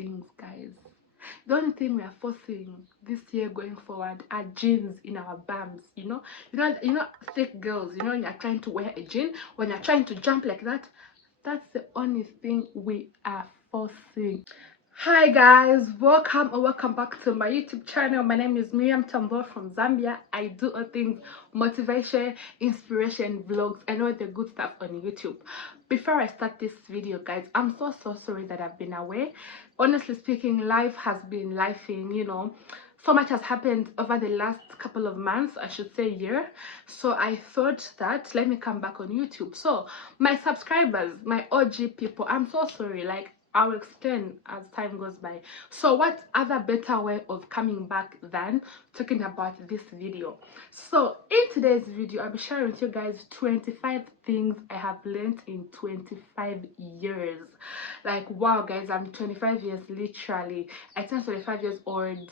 things, guys. The only thing we are forcing this year going forward are jeans in our bums. You know, thick girls. You know, when you're trying to wear a jean, when you're trying to jump like that, that's the only thing we are forcing. Hi guys, welcome or welcome back to my YouTube channel. My name is Miriam Tambo from Zambia. I do all things motivation, inspiration, vlogs, and all the good stuff on YouTube. Before I start this video, guys, I'm so sorry that I've been away. Honestly speaking, life has been lifing, you know. So much has happened over the last couple of months, I should say year. So I thought that let me come back on YouTube. So my subscribers, my OG people, I'm so sorry. Like, I'll explain as time goes by. So what other better way of coming back than talking about this video? So in today's video, I'll be sharing with you guys 25 things I have learned in 25 years. Like, wow guys, I'm 25 years literally. I turned 25 years old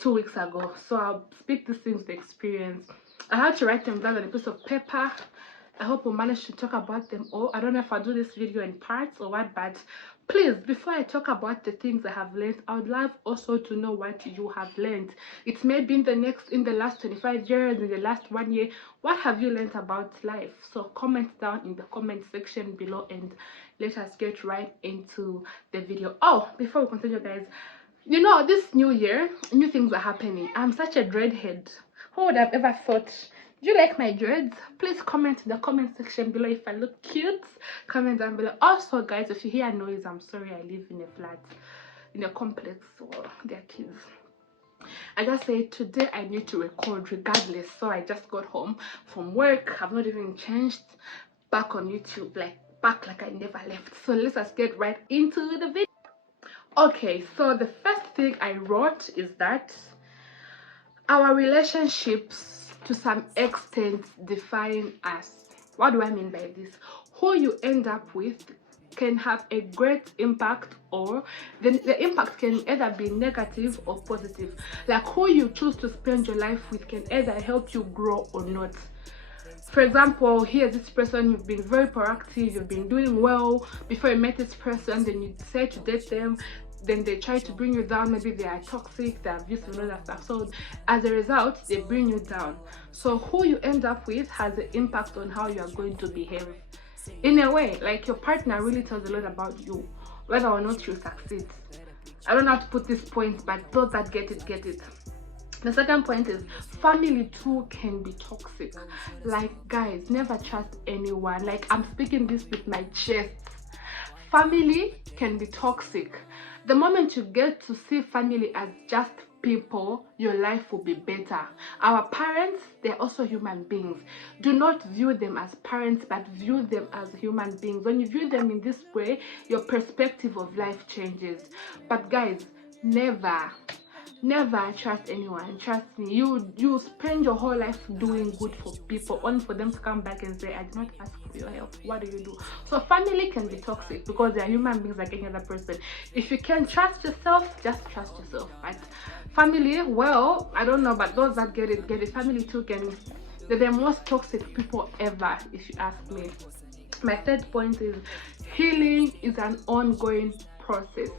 2 weeks ago. So I'll speak these things with experience. I had to write them down on a piece of paper. I hope we'll manage to talk about them all. I don't know if I'll do this video in parts or what, but please, before I talk about the things I have learned, I would love also to know what you have learned. It may be in the last 25 years, in the last 1 year. What have you learned about life? So comment down in the comment section below and let us get right into the video. Oh, before we continue, guys, you know, this new year, new things are happening. I'm such a dreadhead. Who would have ever thought? Do you like my dreads? Please comment in the comment section below if I look cute. Comment down below. Also guys, if you hear noise, I'm sorry, I live in a flat, in a complex, so they're kids. I just said today I need to record regardless. So I just got home from work. I've not even changed. Back on YouTube, back like I never left. So let's just get right into the video. Okay, so the first thing I wrote is that our relationships to some extent define us. What do I mean by this? Who you end up with can have a great impact, or the impact can either be negative or positive. Like, who you choose to spend your life with can either help you grow or not. For example, here's this person, you've been very proactive, you've been doing well before you met this person, then you decide to date them, then they try to bring you down. Maybe they are toxic, they're abusive and all that stuff. So as a result, they bring you down. So who you end up with has an impact on how you are going to behave. In a way, like, your partner really tells a lot about you, whether or not you succeed. I don't know how to put these points, but those that get it, get it. The second point is family too can be toxic. Like, guys, never trust anyone. Like, I'm speaking this with my chest. Family can be toxic. The moment you get to see family as just people, your life will be better. Our parents, they're also human beings. Do not view them as parents, but view them as human beings. When you view them in this way, your perspective of life changes. But guys, never trust anyone. Trust me, you spend your whole life doing good for people, only for them to come back and say, I did not ask for your help. What do you do? So family can be toxic because they are human beings like any other person. If you can trust yourself, just trust yourself. But family, well, I don't know, but those that get it, get it. Family too can, they're the most toxic people ever, if you ask me. My third point is healing is an ongoing process.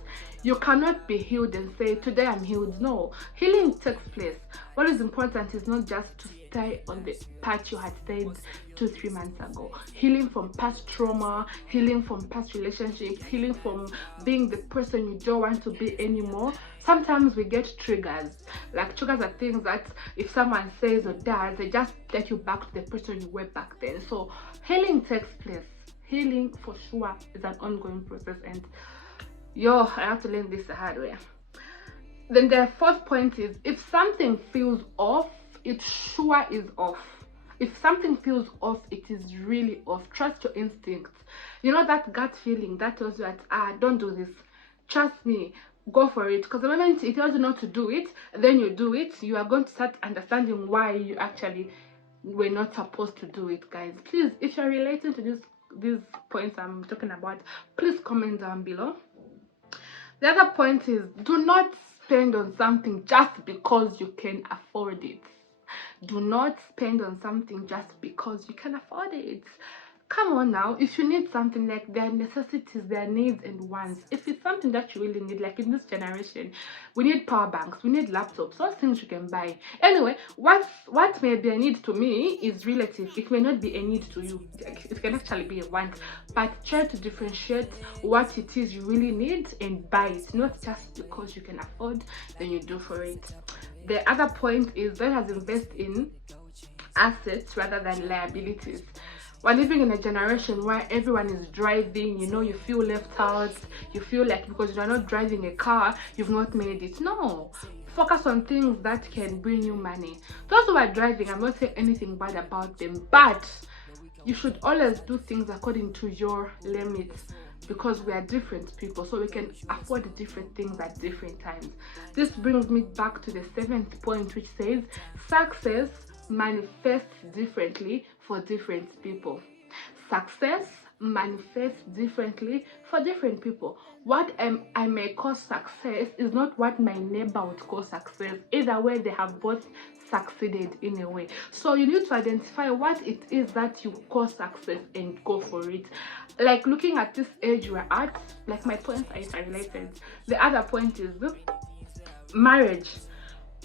You cannot be healed and say, today I'm healed. No, healing takes place. What is important is not just to stay on the path you had stayed 2-3 months ago. Healing from past trauma, healing from past relationships, healing from being the person you don't want to be anymore. Sometimes we get triggers. Like, triggers are things that if someone says or does, they just take you back to the person you were back then. So healing takes place. Healing for sure is an ongoing process, and I have to learn this the hard way. Then the fourth point is, if something feels off, it sure is off. If something feels off, it is really off. Trust your instincts. You know, that gut feeling that tells you that, don't do this. Trust me, go for it. Because the moment it tells you not to do it, then you do it, you are going to start understanding why you actually were not supposed to do it, guys. Please, if you're relating to these points I'm talking about, please comment down below. The other point is, do not spend on something just because you can afford it. Do not spend on something just because you can afford it. Come on now, if you need something, like their necessities, their needs and wants, if it's something that you really need, like in this generation, we need power banks, we need laptops, those things you can buy. Anyway, what may be a need to me is relative. It may not be a need to you. It can actually be a want, but try to differentiate what it is you really need and buy it, not just because you can afford, then you do for it. The other point is, let us invest in assets rather than liabilities. We're living in a generation where everyone is driving, you know, you feel left out, you feel like because you're not driving a car, you've not made it. No, focus on things that can bring you money. Those who are driving, I'm not saying anything bad about them, but you should always do things according to your limits, because we are different people, so we can afford different things at different times. This brings me back to the 7th point, which says success manifests differently for different people. Success manifests differently for different people. What I may call success is not what my neighbor would call success. Either way, they have both succeeded in a way. So you need to identify what it is that you call success and go for it. Like looking at this age we're at, like my points are interrelated. The other point is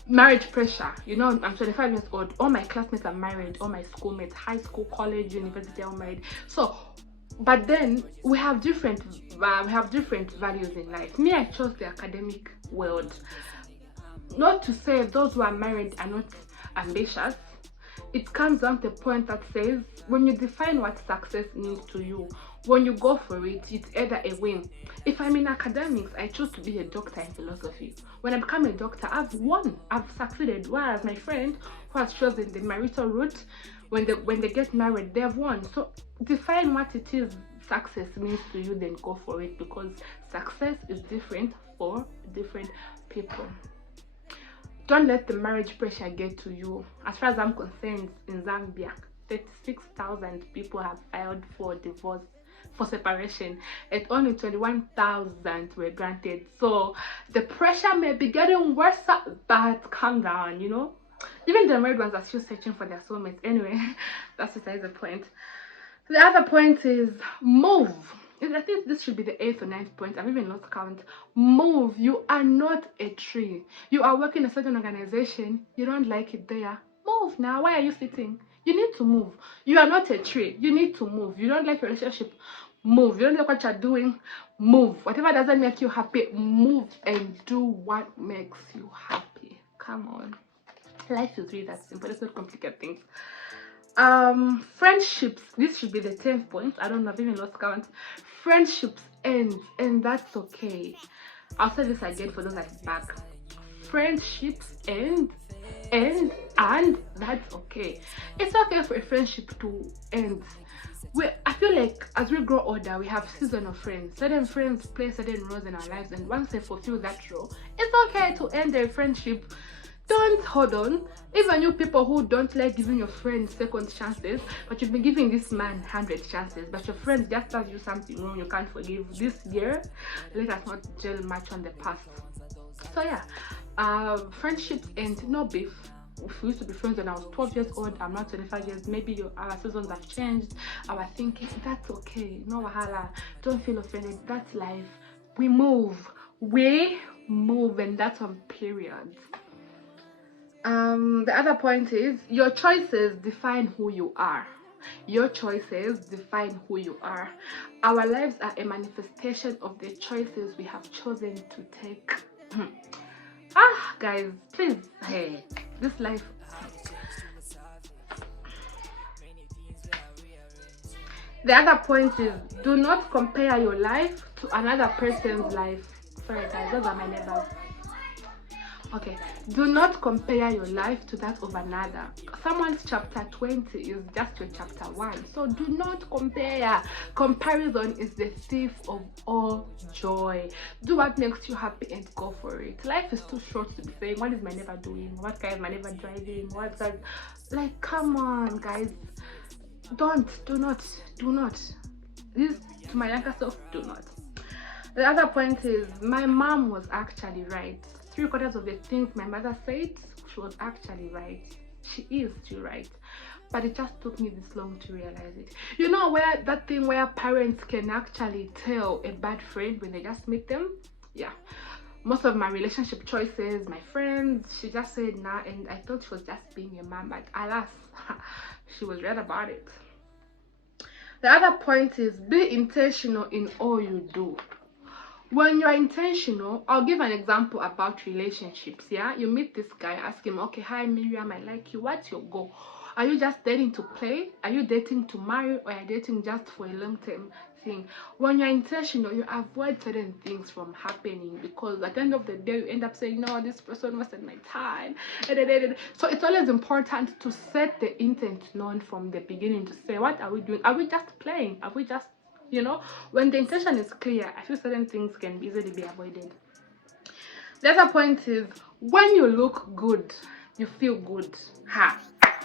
marriage pressure. You know, I'm 25 years old, all my classmates are married, all my schoolmates, high school, college, university, are married. So but then we have different values in life. Me, I chose the academic world. Not to say those who are married are not ambitious. It comes down to the point that says, when you define what success means to you, when you go for it, it's either a win. If I'm in academics, I choose to be a doctor in philosophy. When I become a doctor, I've won, I've succeeded. Whereas my friend who has chosen the marital route, when they get married, they've won. So define what it is success means to you, then go for it, because success is different for different people. Don't let the marriage pressure get to you. As far as I'm concerned, in Zambia, 36,000 people have filed for divorce, for separation, and only 21,000 were granted. So the pressure may be getting worse, but calm down, you know. Even the married ones are still searching for their soulmates. Anyway, that's besides the point. The other point is move. I think this should be the 8th or 9th point. I've even lost count. Move. You are not a tree. You are working in a certain organization. You don't like it there. Move now. Why are you sitting? You need to move. You are not a tree. You need to move. You don't like your relationship. Move. You don't like what you're doing. Move. Whatever doesn't make you happy, move and do what makes you happy. Come on. Life is really that simple. Let's not complicate things. Friendships. This should be the 10th point. I don't know. I've even lost count. Friendships end, and that's okay. I'll say this again for those at the back. Friendships end, and that's okay. It's okay for a friendship to end. I feel like as we grow older, we have season of friends. Certain friends play certain roles in our lives, and once they fulfill that role, it's okay to end their friendship. Don't hold on. Even you people who don't like giving your friends second chances, but you've been giving this man 100 chances, but your friend just does you something wrong you can't forgive. This year, let us not dwell much on the past. So yeah, friendships end, no beef. If we used to be friends when I was 12 years old, I'm not 25 years, maybe our seasons have changed, our thinking, that's okay. No wahala, don't feel offended, that's life. We move, and that's on period. The other point is, your choices define who you are. Your choices define who you are. Our lives are a manifestation of the choices we have chosen to take. Guys, please, hey, this life. The other point is, do not compare your life to another person's life. Sorry guys, those are my neighbors. Okay, do not compare your life to that of another. Someone's chapter 20 is just your chapter 1, so do not compare. Comparison is the thief of all joy. Do what makes you happy and go for it. Life is too short to be saying, what is my neighbor doing, what car is my neighbor driving, what that, like, come on guys. Do not this to my younger self. Do not. The other point is, my mom was actually right. 3/4 of the things my mother said, she was actually right. She is still right. but it just took me this long to realize it. You know, where that thing where parents can actually tell a bad friend when they just meet them? Yeah, most of my relationship choices, my friends, she just said nah, and I thought she was just being a mom, but alas, she was right about it. The other point is be intentional in all you do. When you're intentional, I'll give an example about relationships. Yeah, you meet this guy, ask him, okay, hi Miriam, I like you, what's your goal? Are you just dating to play? Are you dating to marry? Or are you dating just for a long term thing? When you're intentional, you avoid certain things from happening, because at the end of the day you end up saying, no, this person wasn't my time. So it's always important to set the intent known from the beginning, to say, what are we doing? Are we just playing? Are we just, you know, when the intention is clear, I feel certain things can easily be avoided. The other point is, when you look good, you feel good.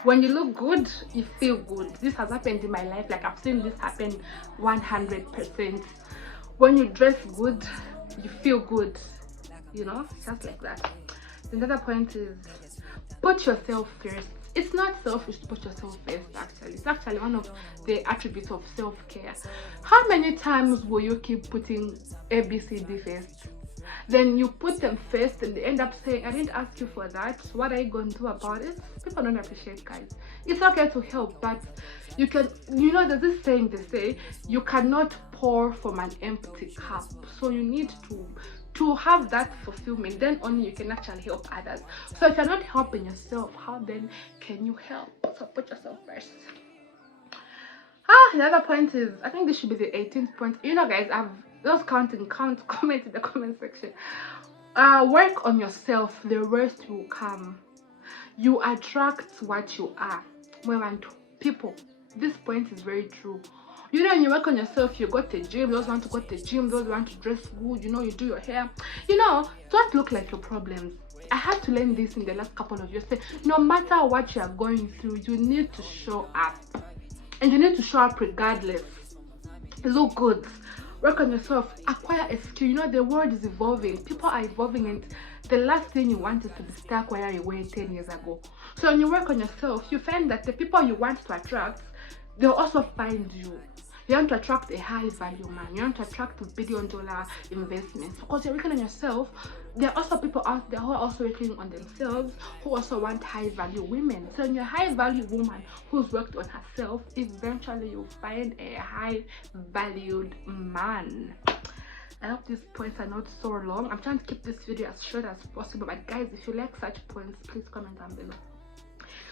When you look good, you feel good. This has happened in my life. Like, I've seen this happen 100%. When you dress good, you feel good. You know, just like that. The other point is, put yourself first. It's not selfish to put yourself first, actually. It's actually one of the attributes of self-care. How many times will you keep putting A, B, C, D first? Then you put them first and they end up saying, I didn't ask you for that. What are you going to do about it? People don't appreciate, guys. It's okay to help, but you can, you know, there's this saying they say, you cannot pour from an empty cup. So you need to have that fulfillment, then only you can actually help others. So if you're not helping yourself, how then can you help? So put yourself first. The other point is, I think this should be the 18th point. You know, guys, I've those comment in the comment section. Work on yourself, the rest will come. You attract what you are. When people, this point is very true. You know, when you work on yourself, you go to the gym, those want to go to the gym, those want to dress good, you know, you do your hair. You know, don't look like your problems. I had to learn this in the last couple of years. No matter what you are going through, you need to show up. And you need to show up regardless. Look good. Work on yourself. Acquire a skill. You know, the world is evolving. People are evolving, and the last thing you want is to be stuck where you were 10 years ago. So when you work on yourself, you find that the people you want to attract, they'll also find you. You want to attract a high value man. You want to attract $1 billion investments, because you're working on yourself. There are also people out there who are also working on themselves, who also want high value women. So when you're a high value woman who's worked on herself, eventually you'll find a high valued man. I hope these points are not so long. I'm trying to keep this video as short as possible, but guys, if you like such points, please comment down below.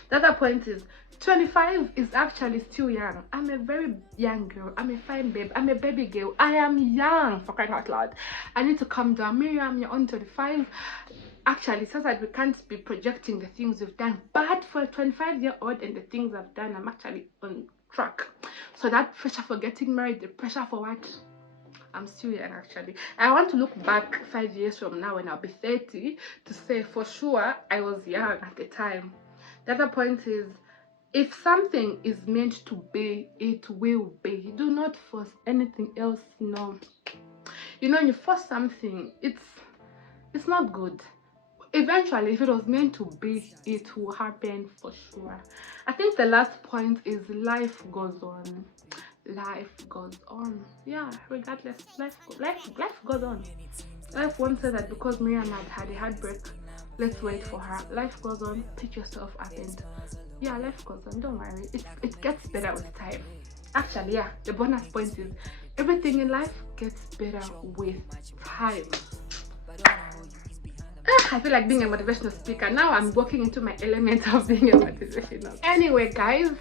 The other point is, 25 is actually still young. I'm a very young girl. I'm a fine babe. I'm a baby girl. I am young, for crying out loud. I need to calm down. Miriam, you're on 25. Actually, it says that we can't be projecting the things we've done, but for a 25-year-old and the things I've done, I'm actually on track. So that pressure for getting married, the pressure for what? I'm still young, actually. I want to look back 5 years from now when I'll be 30 to say for sure I was young at the time. The other point is, if something is meant to be, it will be. Do not force anything else. No. You know, when you force something, it's not good. Eventually, if it was meant to be, it will happen for sure. I think the last point is, life goes on. Life goes on. Yeah, regardless, life goes on. Life won't say that because Miriam had a heartbreak, let's wait for her. Life goes on. Pick yourself up, and yeah, life goes on. Don't worry, it gets better with time. Actually, yeah, the bonus point is, everything in life gets better with time. I feel like being a motivational speaker now. I'm walking into my element of being a motivational. Anyway, guys,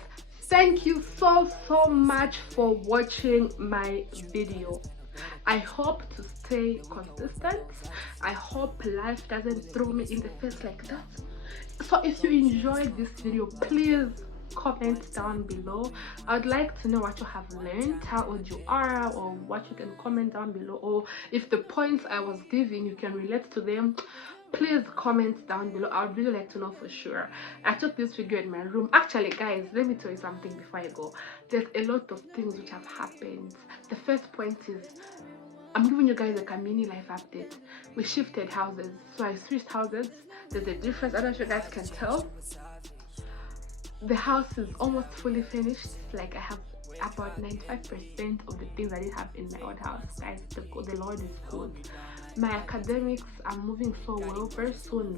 thank you so much for watching my video. I hope to stay consistent. I hope life doesn't throw me in the face like that. So if you enjoyed this video, please comment down below. I would like to know what you have learned, how old you are, or what you can comment down below, or if the points I was giving you can relate to them. Please comment down below. I would really like to know for sure. I took this video in my room. Actually, guys, let me tell you something before I go. There's a lot of things which have happened. The first point is, I'm giving you guys like a mini life update. We shifted houses, so I switched houses. There's a difference. I don't know if you guys can tell. the house is almost fully finished. Like I have about 95% of the things I didn't have in my old house, guys. The Lord is good. My academics are moving so well. Very soon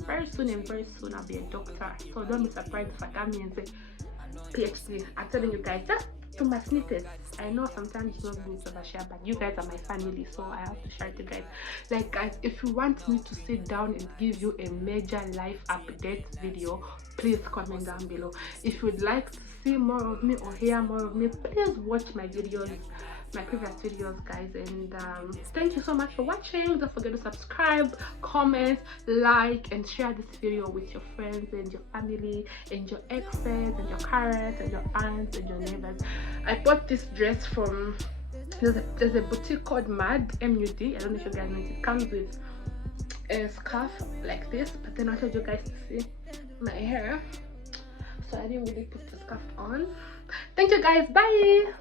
I'll be a doctor. So don't be surprised if I come here and say PhD. I'm telling you guys, just too much needed. I know sometimes it's not good to overshare, but you guys are my family, so I have to share it to you guys. Like guys, if you want me to sit down and give you a major life update video, please comment down below. If you'd like to see more of me or hear more of me, please watch my videos, my previous videos, guys. And thank you so much for watching. Don't forget to subscribe, comment, like, and share this video with your friends and your family and your exes and your parents and your aunts and your neighbors. I bought this dress from there's a boutique called MUD. I don't know if you guys know it. It comes with a scarf like this, but then I wanted you guys to see my hair, so I didn't really put the scarf on. Thank you guys, bye.